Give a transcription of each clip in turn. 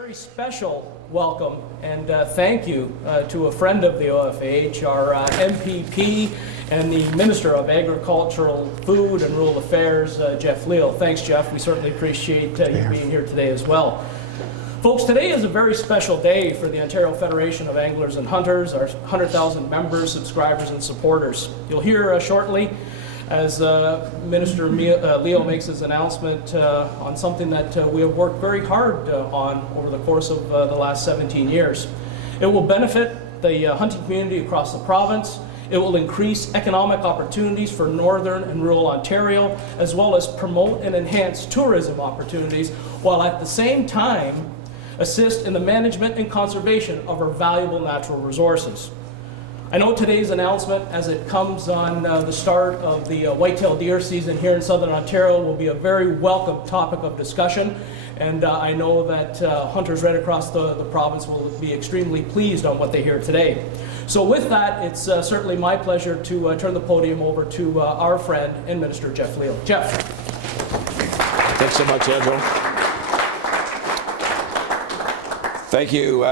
Very special welcome and thank you to a friend of the OFAH, our MPP and the Minister of Agricultural, Food and Rural Affairs, Jeff Leal. Thanks, Jeff. We certainly appreciate you being here today as well. Folks, today is a very special day for the Ontario Federation of Anglers and Hunters, our 100,000 members, subscribers and supporters. You'll hear shortly as Minister Leal makes his announcement on something that we have worked very hard on over the course of the last 17 years. It will benefit the hunting community across the province. It will increase economic opportunities for northern and rural Ontario, as well as promote and enhance tourism opportunities, while at the same time assist in the management and conservation of our valuable natural resources. I know today's announcement, as it comes on the start of the whitetail deer season here in Southern Ontario, will be a very welcome topic of discussion, and I know that hunters right across the province will be extremely pleased on what they hear today. So with that, it's certainly my pleasure to turn the podium over to our friend and Minister Jeff Leal. Jeff. Thanks so much, Andrew. Thank you.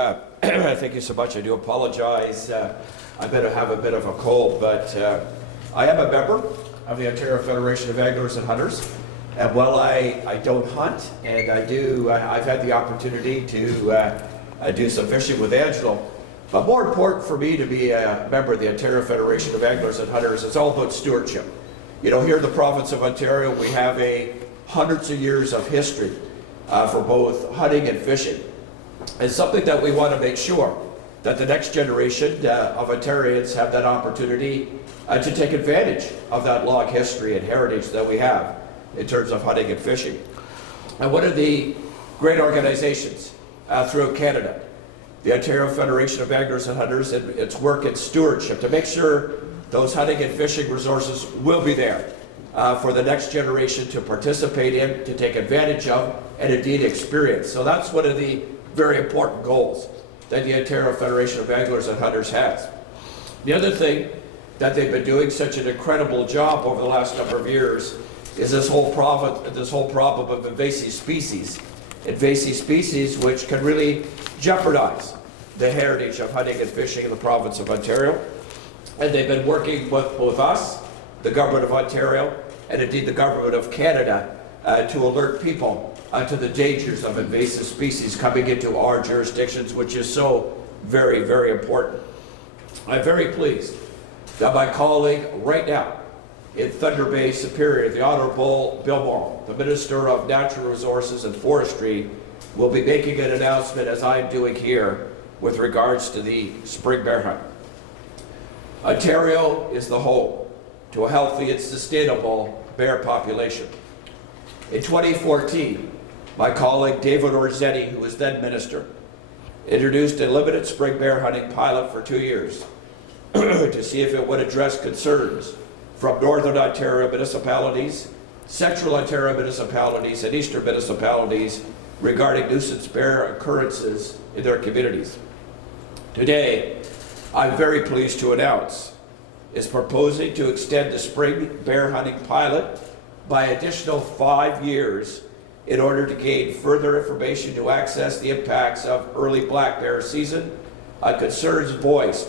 Thank you so much. I do apologize. I better have a bit of a cold, but I am a member of the Ontario Federation of Anglers and Hunters. And while I don't hunt, and I've had the opportunity to do some fishing with Angelo. But more important for me to be a member of the Ontario Federation of Anglers and Hunters, it's all about stewardship. You know, here in the province of Ontario, we have hundreds of years of history for both hunting and fishing. It's something that we want to make sure that the next generation of Ontarians have that opportunity to take advantage of that long history and heritage that we have in terms of hunting and fishing. And one of the great organizations throughout Canada, the Ontario Federation of Anglers and Hunters, and its work in stewardship to make sure those hunting and fishing resources will be there for the next generation to participate in, to take advantage of, and indeed experience. So that's one of the very important goals that the Ontario Federation of Anglers and Hunters has. The other thing that they've been doing such an incredible job over the last number of years is this whole problem of invasive species. Invasive species which can really jeopardize the heritage of hunting and fishing in the province of Ontario. And they've been working with both us, the Government of Ontario, and indeed the Government of Canada to alert people to the dangers of invasive species coming into our jurisdictions, which is so very, very important. I'm very pleased that my colleague right now in Thunder Bay Superior, the Honourable Bill Morrow, the Minister of Natural Resources and Forestry, will be making an announcement, as I'm doing here, with regards to the spring bear hunt. Ontario is the home to a healthy and sustainable bear population. In 2014, my colleague David Orzetti, who was then Minister, introduced a limited spring bear hunting pilot for 2 years to see if it would address concerns from Northern Ontario municipalities, Central Ontario municipalities, and Eastern municipalities regarding nuisance bear occurrences in their communities. Today, I'm very pleased to announce is proposing to extend the spring bear hunting pilot by additional 5 years in order to gain further information to access the impacts of early black bear season on concerns voiced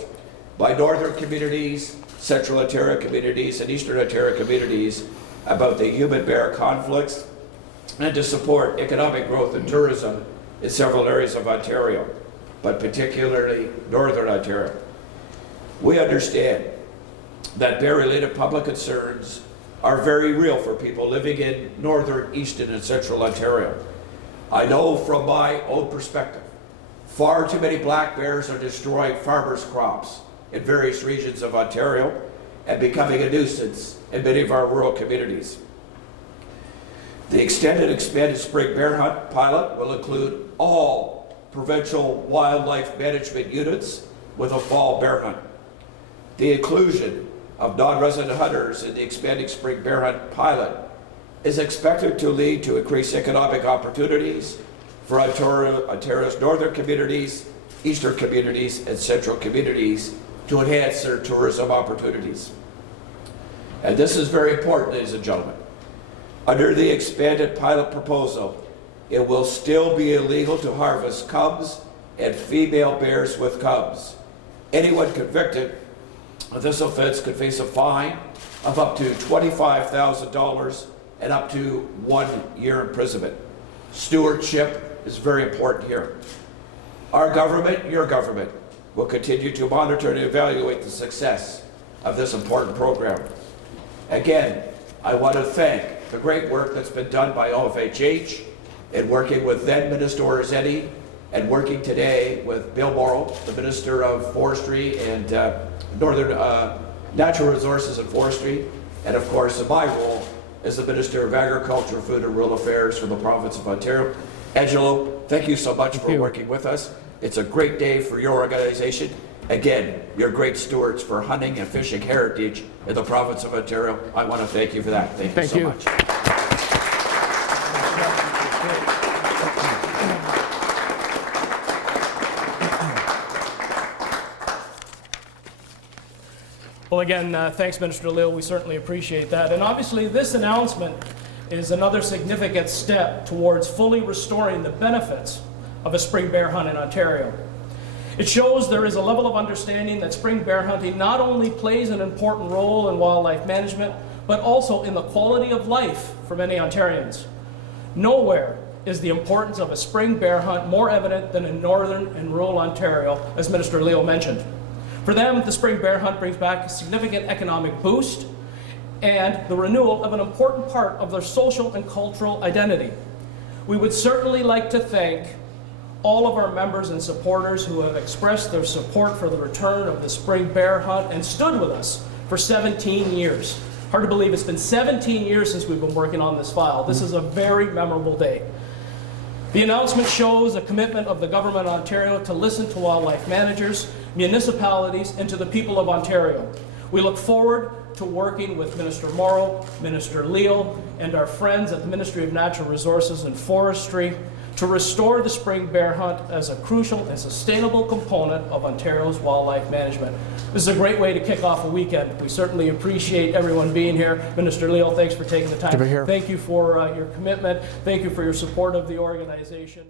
by northern communities, Central Ontario communities, and Eastern Ontario communities about the human bear conflicts, and to support economic growth and tourism in several areas of Ontario, but particularly Northern Ontario. We understand that bear-related public concerns are very real for people living in Northern, Eastern, and Central Ontario. I know from my own perspective, far too many black bears are destroying farmers' crops in various regions of Ontario and becoming a nuisance in many of our rural communities. The extended expanded spring bear hunt pilot will include all provincial wildlife management units with a fall bear hunt. The inclusion of non-resident hunters in the expanding spring bear hunt pilot is expected to lead to increased economic opportunities for Ontario's northern communities, eastern communities, and central communities to enhance their tourism opportunities. And this is very important, ladies and gentlemen. Under the expanded pilot proposal, it will still be illegal to harvest cubs and female bears with cubs. Anyone convicted of this offense could face a fine of up to $25,000 and up to 1 year imprisonment. Stewardship is very important here. Our government, your government, will continue to monitor and evaluate the success of this important program. Again, I want to thank the great work that's been done by OFAH in working with then Minister Orzetti and working today with Bill Morrow, the Minister of Forestry and Northern Natural Resources and Forestry, and of course my role as the Minister of Agriculture, Food and Rural Affairs for the province of Ontario. Angelo, thank you so much for working with us. It's a great day for your organization. Again, you're great stewards for hunting and fishing heritage in the province of Ontario. I want to thank you for that. Thank you so much. Well, again, thanks, Minister Leal. We certainly appreciate that. And obviously, this announcement is another significant step towards fully restoring the benefits of a spring bear hunt in Ontario. It shows there is a level of understanding that spring bear hunting not only plays an important role in wildlife management, but also in the quality of life for many Ontarians. Nowhere is the importance of a spring bear hunt more evident than in northern and rural Ontario, as Minister Leal mentioned. For them, the spring bear hunt brings back a significant economic boost and the renewal of an important part of their social and cultural identity. We would certainly like to thank all of our members and supporters who have expressed their support for the return of the spring bear hunt and stood with us for 17 years. Hard to believe it's been 17 years since we've been working on this file. This is a very memorable day. The announcement shows a commitment of the Government of Ontario to listen to wildlife managers, municipalities, and to the people of Ontario. We look forward to working with Minister Morrow, Minister Leal, and our friends at the Ministry of Natural Resources and Forestry to restore the spring bear hunt as a crucial and sustainable component of Ontario's wildlife management. This is a great way to kick off a weekend. We certainly appreciate everyone being here. Minister Leal, thanks for taking the time. Good to be here. Thank you for your commitment. Thank you for your support of the organization.